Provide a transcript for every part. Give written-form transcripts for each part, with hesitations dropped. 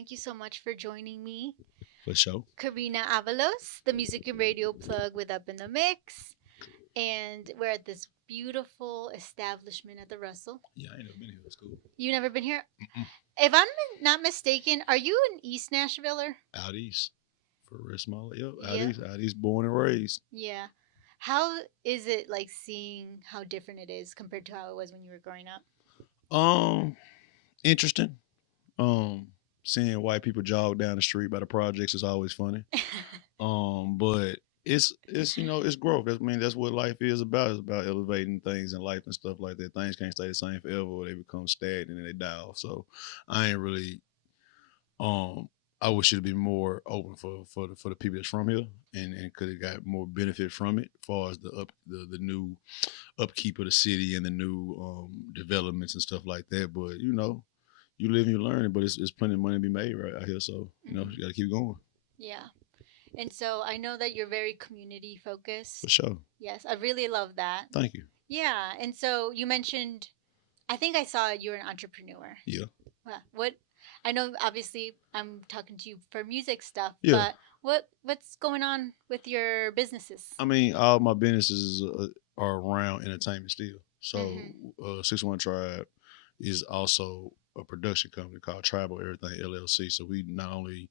Thank you so much for joining me. For sure. Corina Avalos, the music and radio plug with Up in the Mix. And we're at this beautiful establishment at the Russell. Yeah, I ain't never been here. It's cool. You never been here? Mm-mm. If I'm not mistaken, are you an East Nashviller? Out east. For real small. Yep. Out Yeah. east. Out east, born and raised. Yeah. How is it like seeing how different it is compared to how it was when you were growing up? Um, Interesting. Um, Seeing white people jog down the street by the projects is always funny. But it's it's growth. I mean, that's what life is about. It's about elevating things in life and stuff like that. Things can't stay the same forever, or they become stagnant and they die off. So I ain't really um I wish it'd be more open for the people that's from here and could have got more benefit from it as far as the new upkeep of the city and the new developments and stuff like that. But you live and you learn it, but it's plenty of money to be made right out here. So, you gotta keep going. Yeah. And so I know that you're very community For focused. sure. Yes, I really love that. Thank you. Yeah. And so you mentioned, I think I saw you're an entrepreneur. Yeah. What I know, obviously, I'm talking to you for music stuff, Yeah. but what's going on with your businesses? I mean, all my businesses are around entertainment still. So, Mhm. 61 Tribe is also a production company called Tribal Everything LLC. So we not only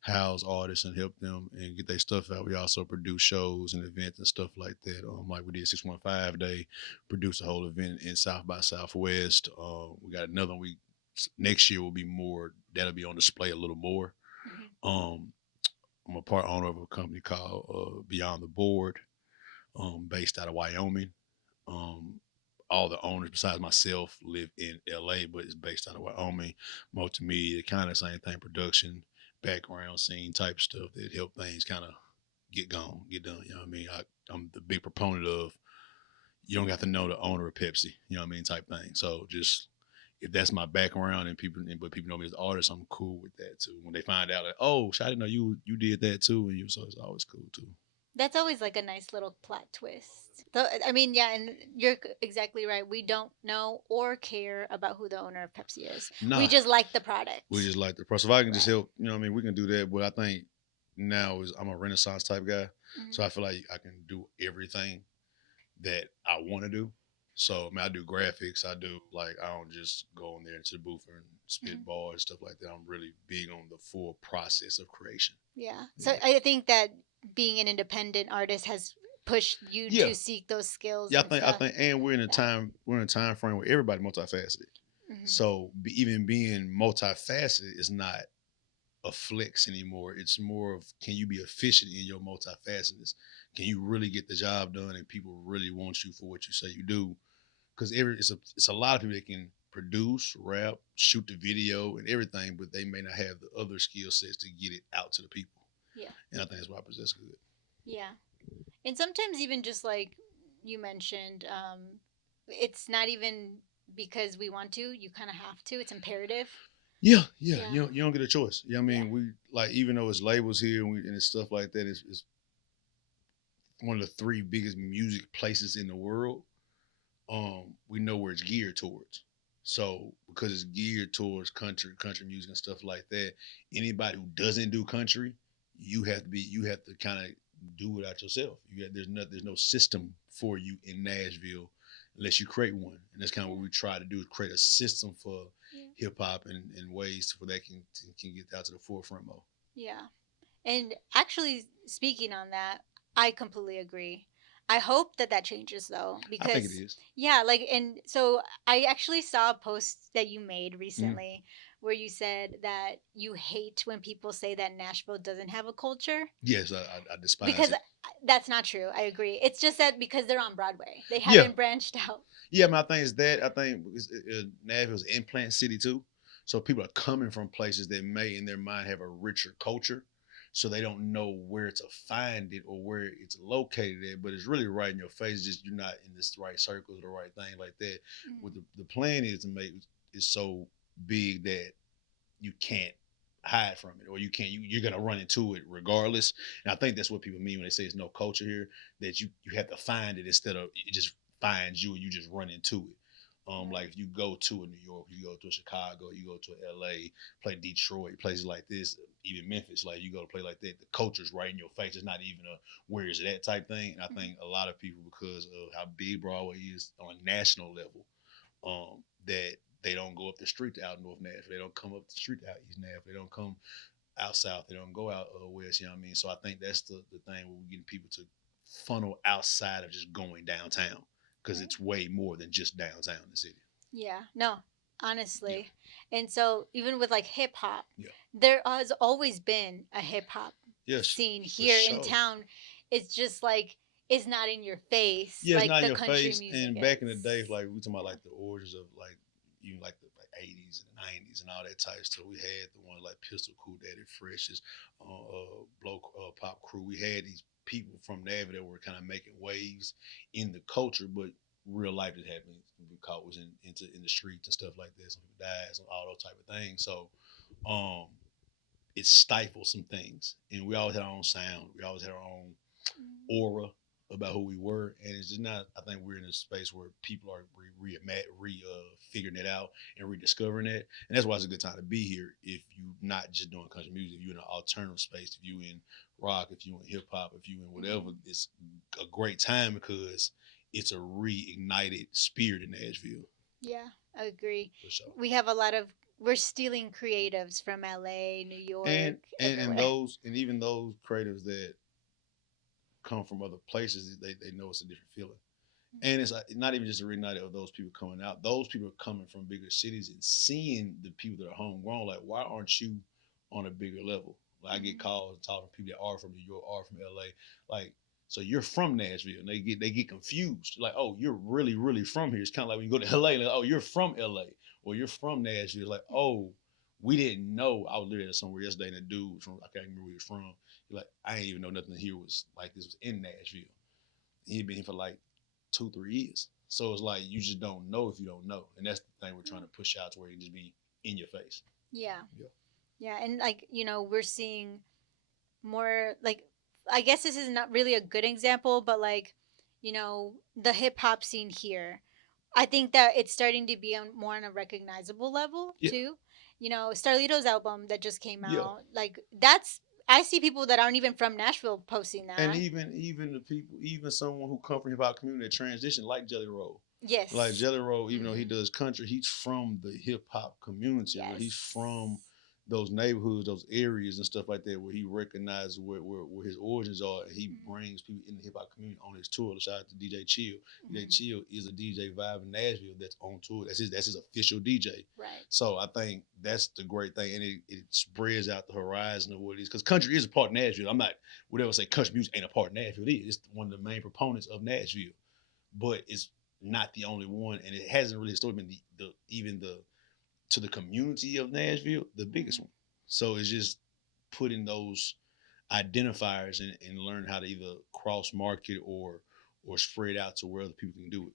house artists and help them and get their stuff out, we also produce shows and events and stuff like that. Like we did 615 Day, produced a whole event in South by Southwest. We got another one. We next year will be more. That'll be on display a little more. Mhm. Um, I'm a part owner of a company called Beyond the Board, based out of Wyoming. Um, all the owners besides myself live in LA, but it's based out of Wyoming. Multimedia, kind of same thing, production, background scene type stuff that help things kind of get done. You know what I mean? I'm the big proponent of you don't have to know the owner of Pepsi, you know what I mean, type thing. So just if that's my background but people know me as an artist, I'm cool with that too. When they find out like, oh, I didn't know you did that too, and so it's always cool too. That's always like a nice little plot twist. So, I mean, yeah, and you're exactly right. We don't know or care about who the owner of Pepsi is. We Nah, just like the product. we just like the process. If I can just Right. help, you know what I mean, we can do that. But I think now is I'm a renaissance type guy. So Mhm. I feel like I can do everything that I want to do. So I mean I do graphics, I do like I don't just go in there into the booth and Mhm. spit ball and stuff like that. I'm really big on the full process of creation. Yeah. So Yeah. I think that being an independent artist has pushed you Yeah. to seek those skills Yeah, and I stuff. think and Yeah. we're in a time frame where everybody multifaceted. Mhm. So even being multifaceted is not a flex anymore. It's more of can you be efficient in your multifacetedness? Can you really get the job done and people really want you for what you say you do? Because it's a lot of people that can produce, rap, shoot the video and everything, but they may not have the other skill sets to get it out to the people. Yeah. And I think that's why I possess good. Yeah. And sometimes even just like you mentioned, it's not even because we want to. You kind of have to. It's imperative. Yeah, yeah. Yeah. You don't get a choice. Yeah, I Yeah. mean, we like even though it's labels here and it's stuff like that, it's one of the three biggest music places in the world. We know where it's geared towards. So because it's geared towards country music and stuff like that, anybody who doesn't do country, you have to kind of do it out yourself. There's no system for you in Nashville unless you create one. And that's kind of what we try to do is create a system for Yeah. hip hop and ways for that can get out to the forefront more. Yeah. And actually, speaking on that, I completely agree. I hope that that changes though, I think it because is. yeah, like, and so I actually saw a post that you made Mm. recently where you said that you hate when people say that Nashville doesn't have a culture Yes, I despise because it. that's not true. I agree. It's just that because they're on Broadway, they Yeah, haven't branched out. yeah. My thing is that I think Nashville's an implant city too, so people are coming from places that may in their mind have a richer culture, so they don't know where to find it or where it's located at. But it's really right in your face. Just you're not in this right circles, the right thing like that. What Mhm. the plan is to make is so big that you can't hide from it or you're gonna run into it regardless. And I think that's what people mean when they say there's no culture here, that you have to find it instead of it just finds you and you just run into it. Right. Like if you go to a New York, you go to a Chicago, you go to a LA, play Detroit, places like this, even Memphis, like you go to play like that, the culture's right in your face. It's not even a where is that type thing. And I Mhm. think a lot of people, because of how big Broadway is on a national level, that they don't go up the street to out North Nashville. They don't come up the street to out East Nashville. They don't come out south. They don't go out west. You know what I mean? So I think that's the thing where we're getting people to funnel outside of just going downtown because Right. it's way more than just downtown the city. Yeah. No, Yeah, honestly. And so even with like hip hop, yeah, there has always been a hip hop yes, scene for here in sure. town. It's just like it's not in your face Yeah, it's like not in the your country face. music And back in the is. day, like we talking about Yeah. like the origins of like even like the like 80s and 90s and all that type of stuff. We had the ones like Pistol, Cool Daddy, Freshest, Blow Pop Crew. We had these people from Navy that were kind of making waves in the culture, but real life is happening. We caught was in the streets and stuff like that. Some people died, some all those type of things. So um, it stifled some things, and we always had our own sound. We always had our own Mm. aura about who we were, and it's just not. I think we're in a space where people are figuring it out and rediscovering it, and that's why it's a good time to be here. If you're not just doing country music, if you're in an alternative space, if you in rock, if you in hip hop, if you in whatever, Mhm. it's a great time because it's a reignited spirit in Nashville Yeah, I agree. for sure. We have a lot of we're stealing creatives from LA, New York, And everywhere. those and even those creatives that come from other places, they know it's a different feeling. And it's not even just a reignite of those people coming out. Those people are coming from bigger cities and seeing the people that are homegrown. Like, why aren't you on a bigger level? Like, I get Mhm. calls talking to people that are from New York, are from LA. Like, so you're from Nashville, and they get confused. Like, oh, you're really from here. It's kind of like when you go to LA. Like, oh, you're from LA, or you're from Nashville. It's like, oh, we didn't know. I was literally somewhere yesterday, and a dude was from I can't remember where he was from. He's like, I didn't even know nothing here was like this was in Nashville. He'd been here for like 2 3 years. So it's like you just don't know if you don't know, and that's the thing we're trying to push out to where you can just be in your face. Yeah. Yeah, Yeah, and like, we're seeing more like I guess this is not really a good example, but like, the hip hop scene here. I think that it's starting to be on more on a recognizable level yeah, too. Starlito's album that just came yeah. out, like that's I see people that aren't even from Nashville posting And that. even the people, even someone who come from hip hop community that transition, like Jelly Roll. Like Yes. Jelly Roll, even though he Hmm. does country, he's from the hip hop community. Where he's Yes. from those neighborhoods, those areas and stuff like that, where he recognizes where his origins are, and he Hmm. brings people in the hip hop community on his tour. Shout out to DJ Chill. DJ Hmm. Chill is a DJ vibe in Nashville that's on tour. That's his official DJ. Right. So I think that's the great thing, and it spreads out the horizon of what it is. Because country is a part of Nashville. I'm not would ever say country music ain't a part of Nashville. It is. It's one of the main proponents of Nashville, but it's not the only one, and it hasn't really historically been the even the to the community of Nashville the biggest Hmm. one. So it's just putting those identifiers and learn how to either cross market or spread out to where other people can do it.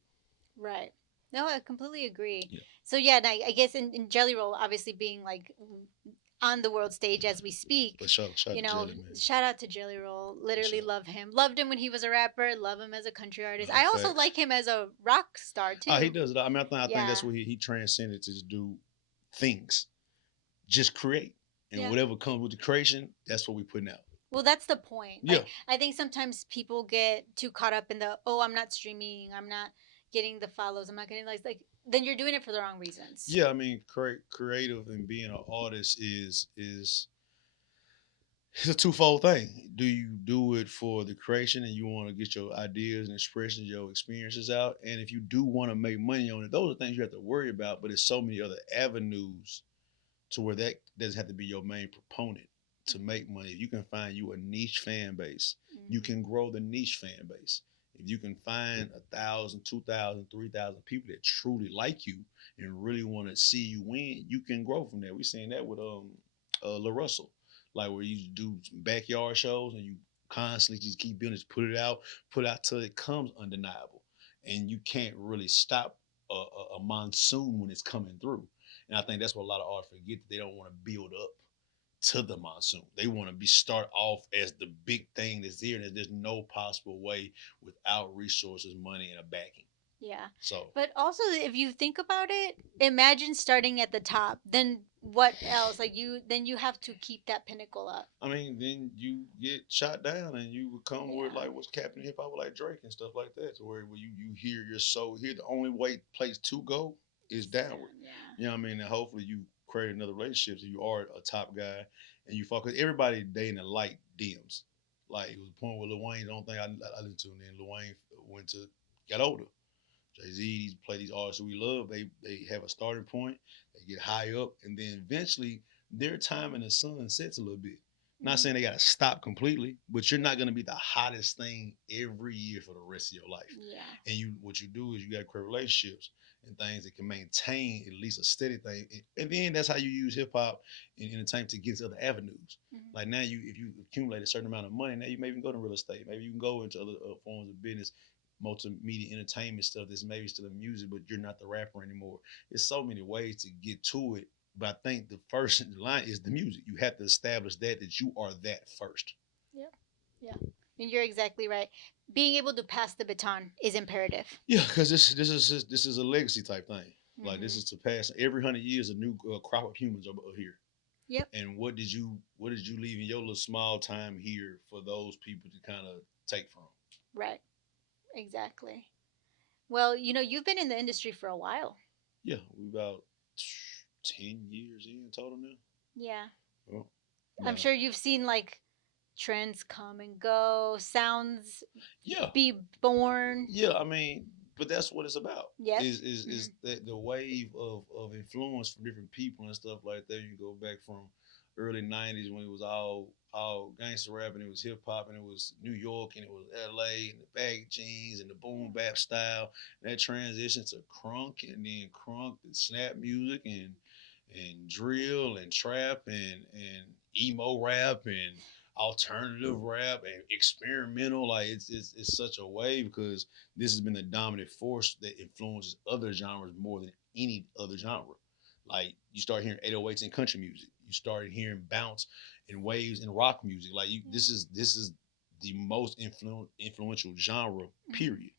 Right. No, I completely agree. Yeah, So yeah, and I guess in Jelly Roll, obviously being like on the world stage as we speak, but shout out to Jelly, man. shout out to Jelly Roll. For Literally sure. love him. Loved him when he was a rapper. Love him as a country artist. No I also facts. like him as a rock star He too. does it. I mean, I think that's Yeah. what he transcended to just do things, just create, and Yeah. whatever comes with the creation, that's what we putting out. Well, that's the point. Yeah, Like, I think sometimes people get too caught up in the, oh, I'm not streaming, I'm not getting the follows, I'm not getting likes. Like, then you're doing it for the wrong reasons. yeah. I mean, creative and being an artist is it's a twofold thing. Do you do it for the creation and you want to get your ideas and expressions, your experiences out? And if you do want to make money on it, those are things you have to worry about. But there's so many other avenues to where that doesn't have to be your main proponent to make money. If you can find you a niche fan base, you Mm-hmm. can grow the niche fan base. If you can find 1,000, 2,000, 3,000 people that truly like you and really want to see you win, you can grow from there. We're seeing that with La Russell, like where you do some backyard shows and you constantly just keep building, just put it out till it comes undeniable, and you can't really stop a monsoon when it's coming through. And I think that's what a lot of artists forget that they don't want to build up to the monsoon. They want to be start off as the big thing that's there, and there's no possible way without resources, money, and a backing. Yeah. So But also if you think about it, imagine starting at the top. Then what else? Like you have to keep that pinnacle up. I mean, then you get shot down and you become with Yeah. like what's Captain Hip Hop with like Drake and stuff like that. To where you hear your soul here, the only way place to go is downward. Yeah. You know what I mean? And hopefully you create another relationship so you are a top guy and you focus. Everybody dating the light dims. Like it was a point where Lil Wayne, the only thing I listened to, and then Lil Wayne went to got older. Jay Z play these artists that we love. They have a starting point. They get high up, and then eventually their time in the sun sets a little bit. Not Mhm. saying they got to stop completely, but you're not going to be the hottest thing every year for the rest of your life. Yeah. And you, what you do is you got to create relationships and things that can maintain at least a steady thing. And then that's how you use hip hop and entertainment to get to other avenues. Mhm. Like now, if you accumulate a certain amount of money, now you maybe go to real estate. Maybe you can go into other forms of business, multimedia entertainment stuff that's maybe still in music, but you're not the rapper anymore. There's so many ways to get to it. But I think the first line is the music. You have to establish that you are that first. Yep. Yeah. And you're exactly right. Being able to pass the baton is imperative. Yeah, because this is a legacy type thing. Like this Mhm. is to pass every 100 years, a new crop of humans are here. Yep. And what did you leave in your little small time here for those people to kind of take from? Right. Exactly. Well, you've been in the industry for a while. Yeah, we about 10 years in total now. Yeah. Well, I'm about sure you've seen like trends come and go, sounds yeah, be born. yeah. I mean, but that's what it's about. Yep. Is Mhm. the wave of influence from different people and stuff like that. You go back from early '90s when it was all gangster rap and it was hip hop and it was New York and it was L.A. and the baggy jeans and the boom bap style. And that transition to crunk and then crunk and snap music and drill and trap and emo rap and alternative rap and experimental. Like it's such a wave because this has been the dominant force that influences other genres more than any other genre. Like you start hearing 808s in country music, you started hearing bounce and waves in rock music. Like you, this is the most influential genre. Mhm. Period.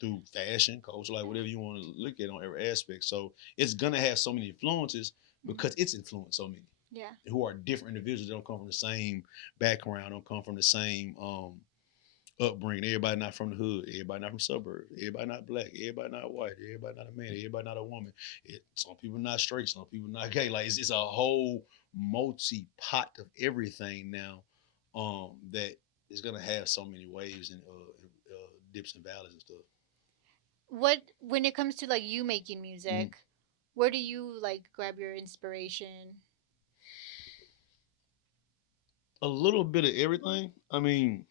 Through fashion, culture, like whatever you want to look at on every aspect. So it's gonna have so many influences Mhm. because it's influenced so many Yeah. who are different individuals. They don't come from the same background, don't come from the same upbringing. Everybody not from the hood. Everybody not from suburbs. Everybody not black. Everybody not white. Everybody not a man. Everybody not a woman. Some people not straight. Some people not gay. Like it's a whole multi pot of everything now. That is gonna have so many waves and dips and valleys and stuff. What when it comes to like you making Mm. music, where do you like grab your inspiration? A little bit of everything. I mean,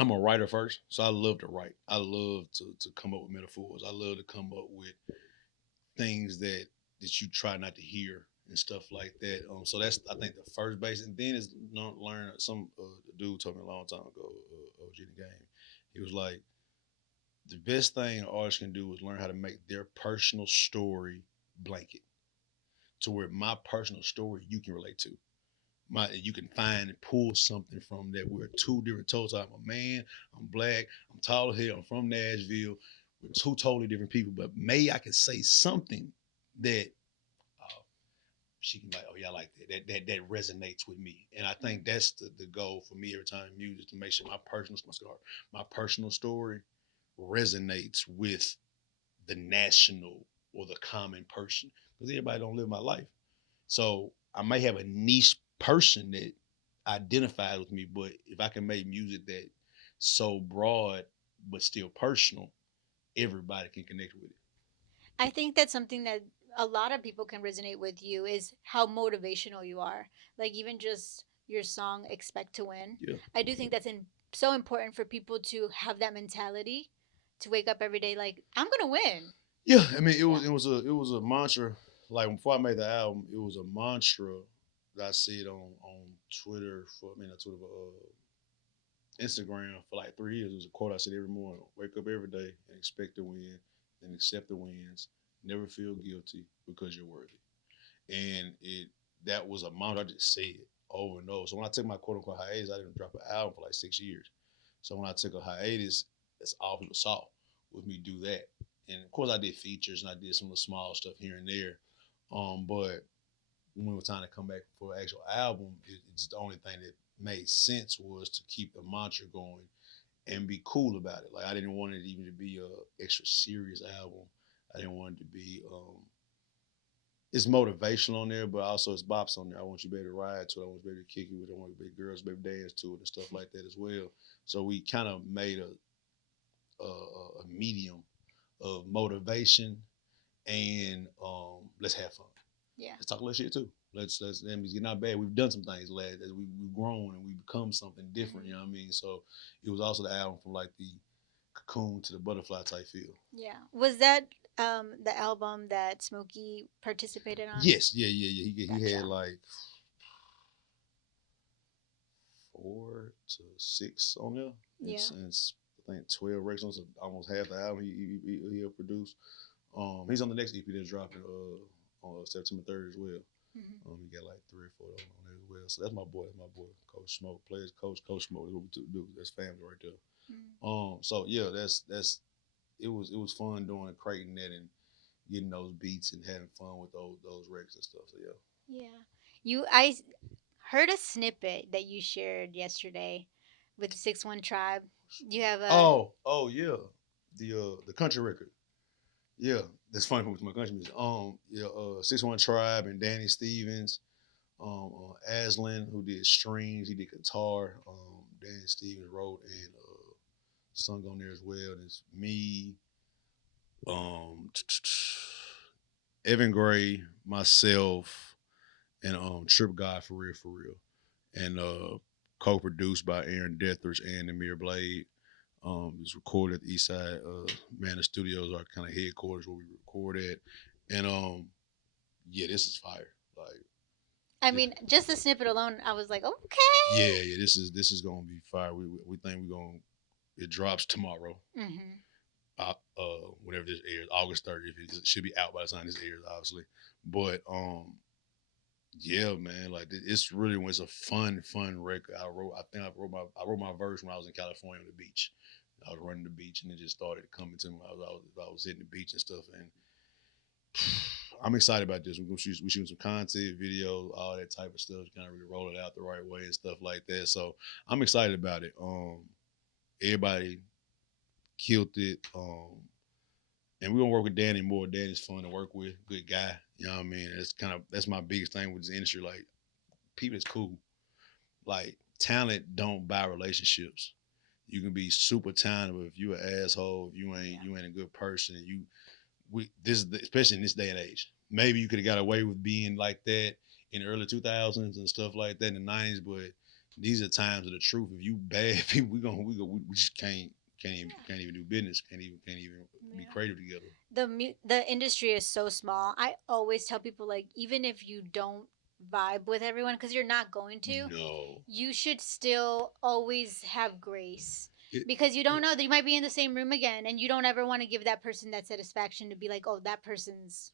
I'm a writer first, so I love to write. I love to come up with metaphors. I love to come up with things that you try not to hear and stuff like that. So that's I think the first base, and then is learn. Some dude told me a long time ago, OG the game. He was like, the best thing an artist can do is learn how to make their personal story blanket to where my personal story you can relate to. You can find and pull something from that. We're two different total. I'm a man, I'm black, I'm tall here, I'm from Nashville. We're two totally different people, but maybe I can say something that she can be like, oh yeah, I like that resonates with me. And I think that's the goal for me every time in music to make sure my personal story resonates with the national or the common person. Because everybody don't live my life. So I might have a niche person that identifies with me, but if I can make music that so broad but still personal, everybody can connect with it. I think that's something that a lot of people can resonate with you is how motivational you are. Like even just your song "Expect to Win." Yeah. I do think that's so important for people to have that mentality to wake up every day like I'm gonna win. Yeah, I mean, it Yeah. was it was a it was a mantra. Like before I made the album, it was a mantra that I see it on Twitter for I mean not Twitter but Instagram for like 3 years. It was a quote I said every morning: "Wake up every day and expect to win, and accept the wins. Never feel guilty because you're worthy." And that was a mantra. I just said it over and over. So when I took my quote unquote hiatus, I didn't drop an album for like 6 years. So when I took a hiatus, that's all people saw with me do that. and of course I did features and I did some of the small stuff here and there. But when it was time to come back for an actual album, it's the only thing that made sense was to keep the mantra going and be cool about it. Like I didn't want it even to be a extra serious album. I didn't want it to be it's motivational on there, but also it's bops on there. I want you to be able to ride to it. I want you to be able to kick it with it. I want you to be girls to be able to dance to it and stuff like that as well. So we kind of made a medium of motivation and let's have fun. Yeah. Let's talk a little shit too. Let's get not bad. We've done some things, lad. That we've grown and we've become something different. You know what I mean? So it was also the album from like the cocoon to the butterfly type feel. Yeah. Was that the album that Smokey participated on? Yes, yeah. He Gotcha. had like 4 to 6 on there. Yeah. And I think 12 records on, so almost half the album he helped produce. He's on the next EP that's dropping on September 3rd as well. Mm-hmm. He got like 3 or 4 on there as well. So that's my boy. Coach Smoke. Players Coach Smoke. That's what we do. That's family right there. Mm-hmm. So yeah, that's it was fun doing Creighton that and getting those beats and having fun with those records and stuff. So yeah. Yeah. I heard a snippet that you shared yesterday with the 6-1 Tribe. You have a yeah. The country record. Yeah, that's funny with my country music. 6-1 Tribe and Danny Stevens, Aslan who did strings, he did guitar. Danny Stevens wrote and sung on there as well. And it's me, um, Evan Gray, myself, and Trip God for real, and co-produced by Aaron Dethridge and Amir Blade. It was recorded at the East Side Manor Studios, our kind of headquarters where we record at, and yeah, this is fire. Like, I mean, just the snippet alone, I was like, okay. Yeah, this is gonna be fire. We think we're gonna. It drops tomorrow. Mm-hmm. Whenever this airs, August 30th. It should be out by the time this airs, obviously. But yeah, man, like it's really was a fun record. I wrote my verse when I was in California on the beach. I was running the beach and it just started coming to me. I was hitting the beach and stuff, and I'm excited about this. We shooting some content, videos, all that type of stuff, kind of really roll it out the right way and stuff like that. So I'm excited about it. Everybody killed it. And we're gonna work with Danny more. Danny's fun to work with, good guy. You know what I mean? That's my biggest thing with this industry. Like, people is cool. Like, talent don't buy relationships. You can be super talented, but if you an asshole, if you ain't a good person, especially in this day and age. Maybe you could have got away with being like that in the early 2000s and stuff like that in the 90s, but these are times of the truth. If you bad people, we just can't even do business. Can't even be creative together. The industry is so small. I always tell people, like, even if you don't vibe with everyone, because you're not going to, no, you should still always have grace. Because you don't know that you might be in the same room again, and you don't ever want to give that person that satisfaction to be like, oh, that person's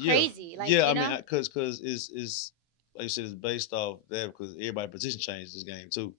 crazy. Like, I mean, because it's like you said, it's based off that because everybody position changes this game too.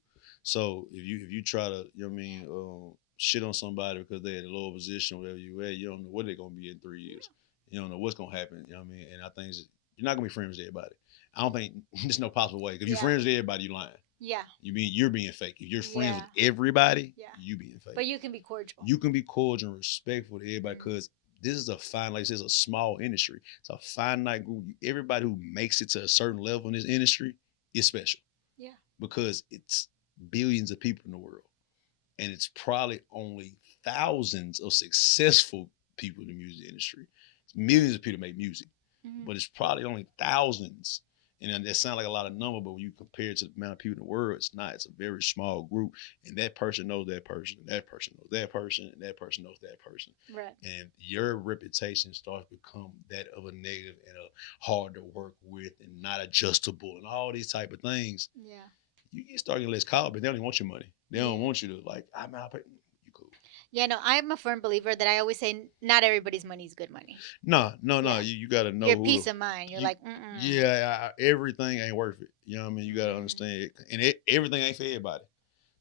So if you try to, you know what I mean, shit on somebody because they're in a lower position, whatever you at, you don't know what they're gonna be in 3 years. You don't know what's gonna happen. You know what I mean? And I think you're not gonna be friends with everybody. I don't think there's no possible way. If you're friends with everybody, you're lying. Yeah. You're being fake. If you're friends with everybody, you being fake. But you can be cordial. You can be cordial and respectful to everybody because this is a like I said, it's a small industry. It's a finite group. Everybody who makes it to a certain level in this industry is special. Yeah. Because it's billions of people in the world. And it's probably only thousands of successful people in the music industry. It's millions of people make music. Mm-hmm. But it's probably only thousands. And that sounds like a lot of number, but when you compare it to the amount of people in the world, it's not. It's a very small group. And that person knows that person, and that person knows that person, and that person knows that person. Right. And your reputation starts to become that of a negative and a hard to work with and not adjustable and all these type of things. Yeah. You start getting less called, but they don't even want your money. They don't want you to, like, I'll pay. You cool. Yeah, no, I'm a firm believer that I always say not everybody's money is good money. No. You got to know your peace of mind. You're like, yeah, everything ain't worth it. You know what I mean? You got to understand it. And everything ain't for everybody.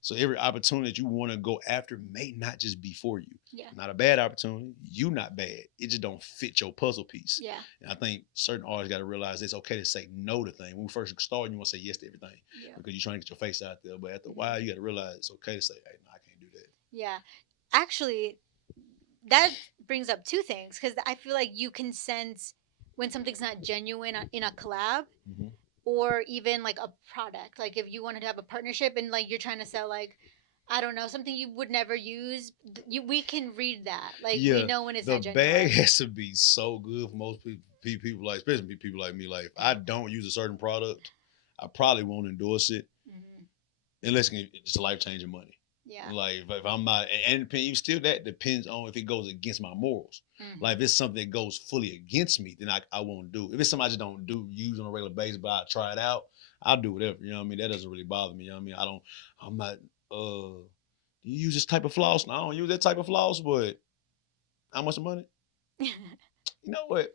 So every opportunity that you want to go after may not just be for you. Yeah. Not a bad opportunity. You not bad. It just don't fit your puzzle piece. Yeah. And I think certain artists got to realize it's okay to say no to things. When we first start, you want to say yes to everything Yeah. because you're trying to get your face out there. But after a while, you got to realize it's okay to say, hey, no, I can't do that. Yeah. Actually, that brings up two things because I feel like you can sense when something's not genuine in a collab Mm-hmm. or even like a product. Like if you wanted to have a partnership and like you're trying to sell like I don't know something you would never use, we can read that. Like we Yeah, know when it's the not bag genuine. has to be so good for most people like, especially people like me. Like, if I don't use a certain product, I probably won't endorse it Mm-hmm. unless it's life changing money. Yeah. Like if I'm not, and still that depends on if it goes against my morals. Mm-hmm. Like if it's something that goes fully against me, then I won't do. If it's something I just don't use on a regular basis, but I try it out, I'll do whatever. You know what I mean? That doesn't really bother me. You know what I mean? I'm not. Do you use this type of floss? No, I don't use that type of floss, but how much money? You know what?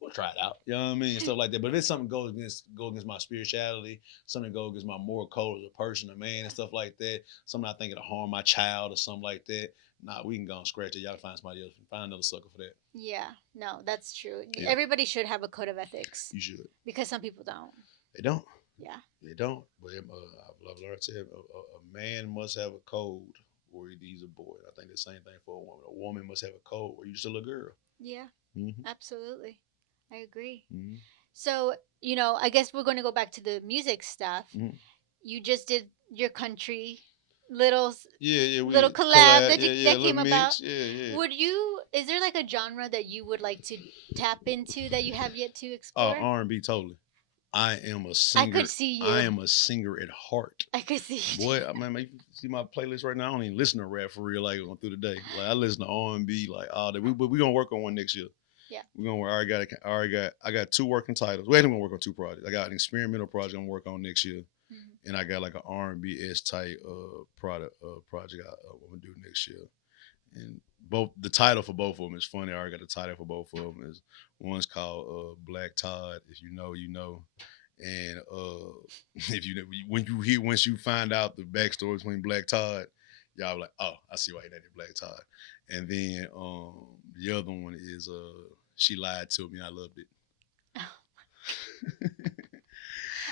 We'll try it out. You know what I mean? And stuff like that. But if it's something go against my spirituality, something go against my moral code as a person, a man, and stuff like that, something I think it'll harm my child or something like that, nah, we can go and scratch it. Y'all find somebody else. Find another sucker for that. Yeah. No, that's true. Yeah. Everybody should have a code of ethics. You should. Because some people don't. They don't. Yeah. They don't. But I've learned to say a man must have a code or he's a boy. I think the same thing for a woman. A woman must have a code or you're still a girl. Yeah. Mm-hmm. Absolutely. I agree. Mm-hmm. So, I guess we're going to go back to the music stuff. Mm-hmm. You just did your country little We little collab collab, that little came about. mix, yeah. Is there like a genre that you would like to tap into that you have yet to explore? R&B totally. I am a I singer. could see you. I am a singer at heart. I could see you. Boy, I mean, you see my playlist right now. I don't even listen to rap for real, like going through the day. Like I listen to R&B like all day. We gonna work on one next year. Yeah. We're gonna work. I got two working titles. We're gonna work on two projects. I got an experimental project I'm gonna work on next year, and I got like an R&B s type project I'm gonna do next year. And both the title for both of them is funny. I already got the title for both of them. Is one's called Black Todd. If you know, you know. And if you once you find out the backstory between Black Todd, y'all like, oh, I see why he named it Black Todd. And then the other one is She Lied to Me. I loved it.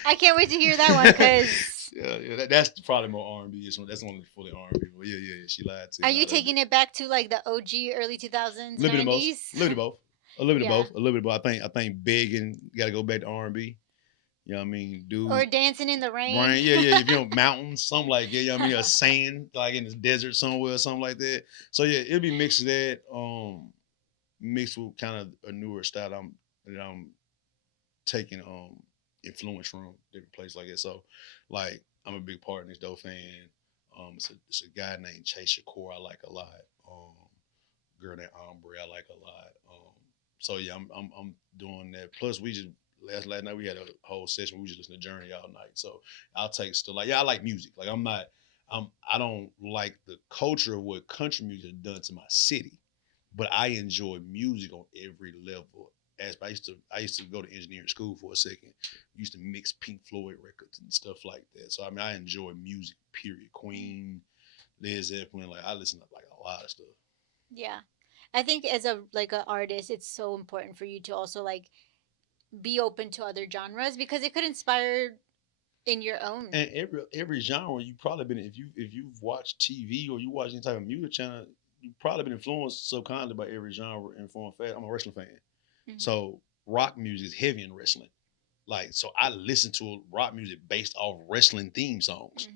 I can't wait to hear that one because. Yeah, that's probably more R&B. That's one fully R&B. But yeah. She Lied to Me. Are you taking it back to like the OG early 2000s, a little 90s? bit of both. A little bit of both. A little bit Yeah. of both. A little bit of both. I think begging got to go back to R&B. You know what I mean? Dudes. Or dancing in the rain. Yeah. If you know mountains, something like that. You know what I mean? Or sand, like in the desert somewhere, or something like that. So yeah, it'll be mixed with that. Mixed with kind of a newer style that I'm taking influence from different places like that. So like I'm a big part in this dope fan. It's a guy named Chase Shakur I like a lot. Girl named Ombre I like a lot. So yeah, I'm doing that. Plus we just last night we had a whole session. We just listened to Journey all night. So I'll take still like I like music. Like I don't like the culture of what country music has done to my city, but I enjoy music on every level. As I used to go to engineering school for a second. Used to mix Pink Floyd records and stuff like that. So I mean I enjoy music. Period. Queen, Led Zeppelin. Like I listen to like a lot of stuff. Yeah. I think as a like an artist, it's so important for you to also like be open to other genres because it could inspire in your own. And every genre you probably been if you've watched TV or you watch any type of music channel, you've probably been influenced subconsciously by every genre in form of fact. I'm a wrestling fan, so rock music is heavy in wrestling. Like so, I listen to rock music based off wrestling theme songs.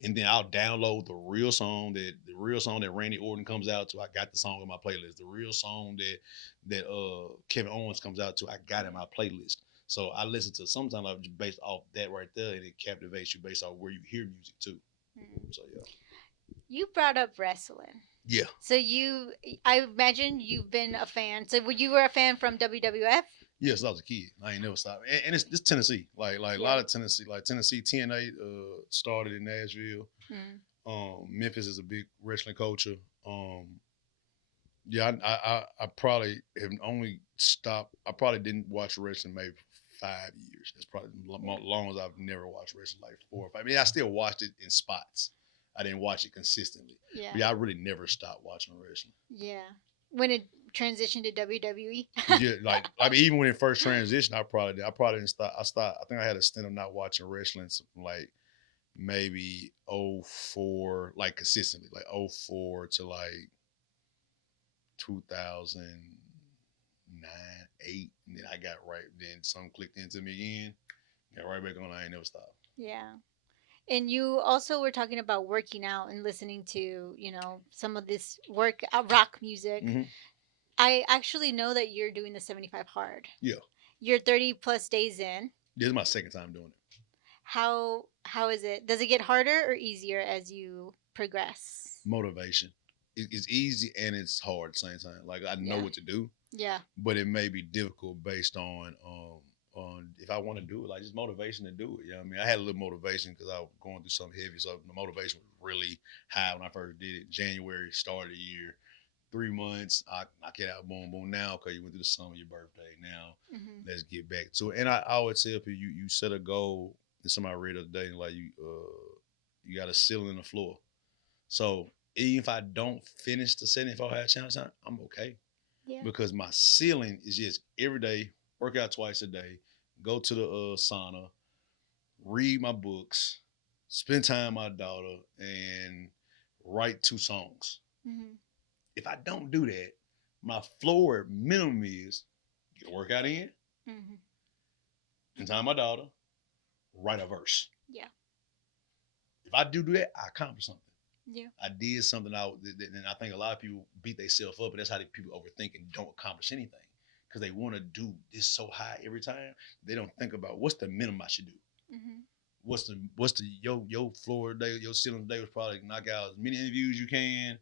And then I'll download the real song that Randy Orton comes out to. I got the song in my playlist. The real song that Kevin Owens comes out to. I got in my playlist. So I listen to sometimes like based off that right there, and it captivates you based off where you hear music too. So yeah. You brought up wrestling. Yeah. So I imagine you've been a fan. So you were a fan from WWF? Yes, I was a kid. I ain't never stopped. And it's Tennessee. Like a lot of Tennessee. Like Tennessee TNA started in Nashville. Memphis is a big wrestling culture. Yeah, I probably have only stopped. I probably didn't watch wrestling maybe 5 years. That's probably long as I've never watched wrestling like 4 or 5. I mean, I still watched it in spots. I didn't watch it consistently. Yeah. But yeah, I really never stopped watching wrestling. Yeah. When it transitioned to WWE. Yeah, like I mean, even when it first transitioned, I probably didn't stop. I stopped. I think I had a stint of not watching wrestling from like maybe '04, like consistently, like '04 to like 2009, 8, and then I got right. Then something clicked into me again. Got right back on. I ain't never stopped. Yeah. And you also were talking about working out and listening to, some of this rock music. Hmm. I actually know that you're doing the 75 hard. Yeah, You're 30 plus days in. this is my second time doing it. How is it? Does it get harder or easier as you progress? Motivation. It's easy and it's hard at the same time. Like I know Yeah. what to do, Yeah. but it may be difficult based on if I want to do it, like just motivation to do it. You know what I mean? I had a little motivation because I was going through something heavy, so the motivation was really high when I first did it. January, start of the year, 3 months, I knock it out, boom, boom. Now, because you went through the summer, your birthday. Now, let's get back to it. And I always tell people, you set a goal. And somebody read the other day, like you got a ceiling and a floor. So even if I don't finish the 74 hour challenge time, I'm okay Yeah. because my ceiling is just every day, work out twice a day, go to the sauna, read my books, spend time with my daughter, and write 2 songs. Mm-hmm. If I don't do that, my floor minimum is get a workout in, Mm-hmm. spend time with my daughter, write a verse. Yeah. If I do that, I accomplish something. Yeah. I did something and I think a lot of people beat themselves up, but that's how people overthink and don't accomplish anything because they want to do this so high every time. They don't think about what's the minimum I should do. Mm-hmm. What's the your floor day, your ceiling day was probably knock out as many interviews you can.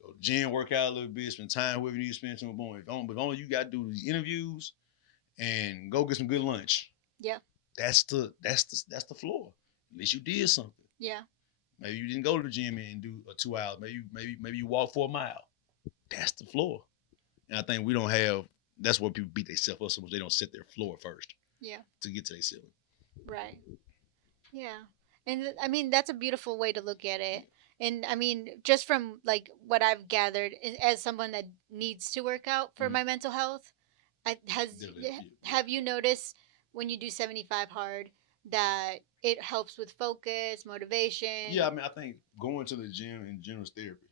Go to the gym, work out a little bit, spend time whoever you need to spend some boom. But only you got to do these interviews and go get some good lunch. Yeah. That's the floor. At least you did something. Yeah. Maybe you didn't go to the gym and do 2 hours. Maybe you walk for a mile. That's the floor. And I think we don't have. That's where people beat themselves up so much. They don't set their floor first. Yeah. To get to their ceiling. Right. Yeah. And I mean, that's a beautiful way to look at it. And I mean, just from like what I've gathered as someone that needs to work out for my mental health, have you noticed when you do 75 hard that it helps with focus, motivation? Yeah, I mean, I think going to the gym in general is therapy.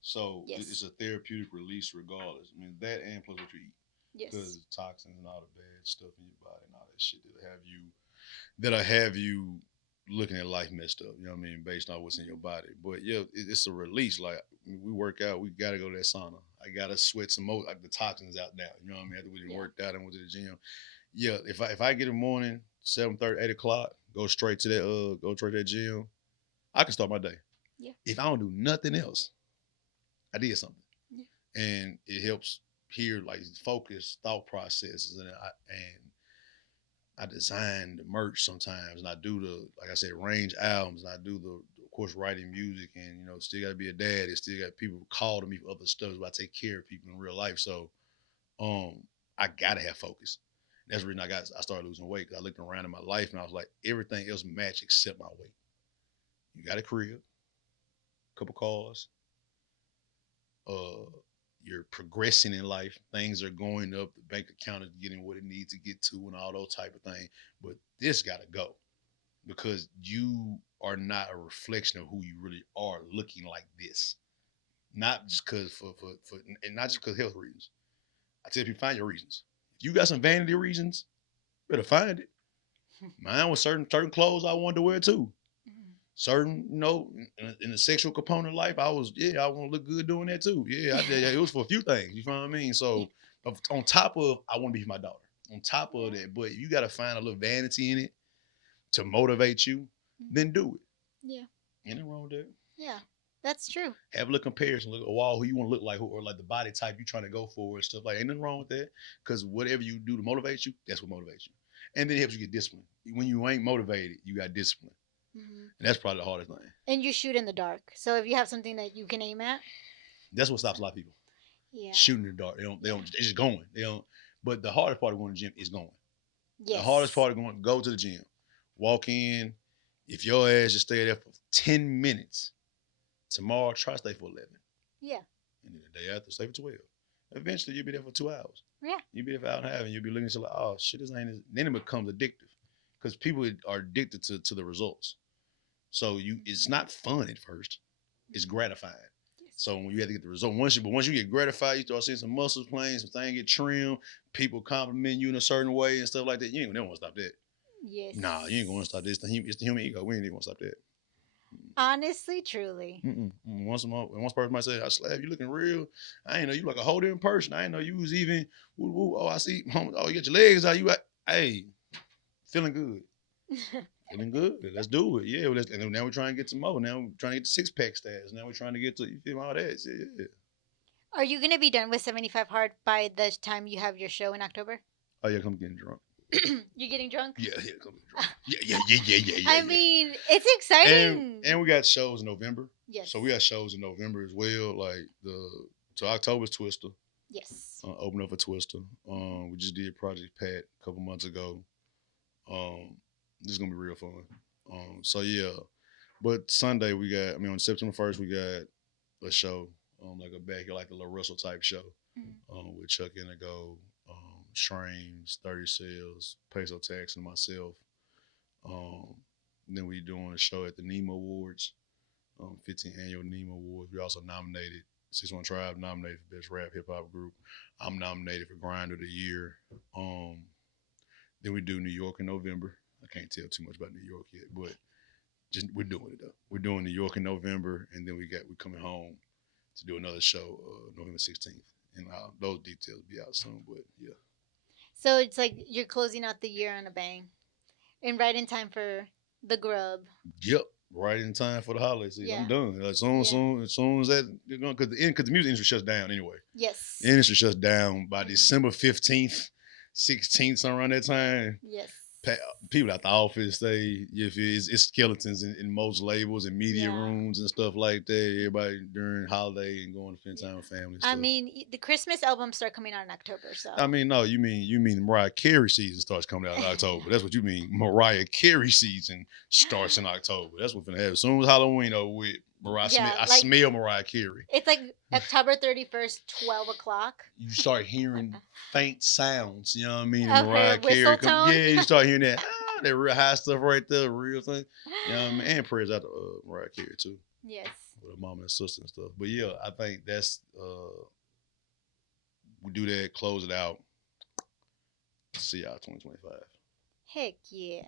So Yes. it's a therapeutic release regardless. I mean, that and plus what you eat. Yes. Because toxins and all the bad stuff in your body and all that shit that'll have you looking at life messed up. You know what I mean? Based on what's in your body. But yeah, it's a release. Like we work out, we gotta go to that sauna. I gotta sweat some more, like the toxins out now. You know what I mean? After we worked out and went to the gym. Yeah, if I get in the morning, 7:30, 8 o'clock, go straight to that gym, I can start my day. Yeah. If I don't do nothing else, I did something. Yeah. And it helps hear like focus, thought processes, and I design the merch sometimes, and I do like I said, range albums, and I do of course, writing music, and still got to be a dad. Still got people call to me for other stuff, but I take care of people in real life. So, I gotta have focus. That's the reason I started losing weight because I looked around in my life and I was like, everything else matched except my weight. You got a crib, couple cars, you're progressing in life. Things are going up. The bank account is getting what it needs to get to and all those type of things. But this got to go because you are not a reflection of who you really are looking like this. Not just because and not just because health reasons. I tell people, find your reasons. If you got some vanity reasons, better find it. Mine was certain clothes I wanted to wear too. Certain, in the sexual component of life, I want to look good doing that too. Yeah, it was for a few things. You know what I mean? So on top of, I want to be for my daughter. On top of that, but you got to find a little vanity in it to motivate you. Then do it. Yeah. Ain't nothing wrong with that. Yeah, that's true. Have a little comparison. Look at a wall who you want to look like, or like the body type you trying to go for and stuff like. Ain't nothing wrong with that because whatever you do to motivate you, that's what motivates you. And then it helps you get discipline. When you ain't motivated, you got discipline. And that's probably the hardest thing. And you shoot in the dark. So if you have something that you can aim at, that's what stops a lot of people. Yeah. Shooting in the dark. They're just going. They don't. But the hardest part of going to the gym is going. Yes. The hardest part of go to the gym. Walk in. If your ass just stay there for 10 minutes, Tomorrow, try to stay for 11. Yeah. And then the day after, stay for 12. Eventually, you'll be there for 2 hours. Yeah. You'll be there for an hour and a half, and you'll be looking at you like, oh, shit, this ain't. Then it becomes addictive because people are addicted to the results. So it's not fun at first. It's gratifying. Yes. So when you have to get the result, once you get gratified, you start seeing some muscles playing, some things get trimmed, people compliment you in a certain way and stuff like that. You ain't never want to stop that. Yes. Nah, you ain't gonna want to stop this. It's the human ego. We ain't even want to stop that. Honestly, truly. Once person might say, Slab, you looking real. I ain't know you like a whole different person. I ain't know you was even, oh, I see, oh, you got your legs out. Hey, feeling good. Feeling good. Let's do it. Yeah, and now we're trying to get some more. Now we're trying to get the 6-pack stats. Now we're trying to get to, you feel all that. Yeah. Are you going to be done with 75 Hard by the time you have your show in October? Oh, yeah, I'm getting drunk. You're getting drunk? Yeah, come drunk. Yeah. I mean, it's exciting. And we got shows in November. Yes. So we got shows in November as well. Like so October's Twister. Yes. Open up for Twister. We just did Project Pat a couple months ago. This is gonna be real fun. So yeah. But Sunday on September 1st we got a show, like a backyard, like a La Russell type show. With Chuck Indigo, Shrames, 30 Sales, Peso Tax, and myself. Then we doing a show at the NEMA Awards, 15th annual NEMA Awards. We also nominated, 6-1 Tribe nominated for Best Rap Hip Hop Group. I'm nominated for Grind of the Year. Then we do New York in November. I can't tell too much about New York yet, but we're doing it though. We're doing New York in November, and then we're coming home to do another show November 16th. And those details will be out soon, but yeah. So it's like you're closing out the year on a bang, and right in time for the grub. Yep, right in time for the holidays. Yeah. I'm done. As soon as that, because the music industry shuts down anyway. Yes. The industry shuts down by December 15th, 16th, somewhere around that time. Yes. People at the office, it's skeletons in most labels and media rooms and stuff like that. Everybody during holiday and going to spend time with family. I mean, the Christmas albums start coming out in October, so. I mean, no, you mean Mariah Carey season starts coming out in October. That's what you mean. Mariah Carey season starts in October. That's what's gonna happen. As soon as Halloween over with, Mariah Smith, I smell Mariah Carey. It's like October 31st, 12 o'clock. You start hearing faint sounds, you know what I mean? Mariah Carey. You start hearing that real high stuff right there, real thing. You know what I mean? And prayers out to Mariah Carey too. Yes. With her mom and sister and stuff. But yeah, I think that's we do that, close it out. See y'all 2025. Heck yeah.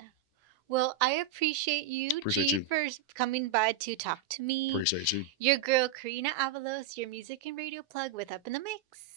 Well, I appreciate you, G, for coming by to talk to me. Appreciate you. Your girl, Corina Avalos, your music and radio plug with Up in the Mix.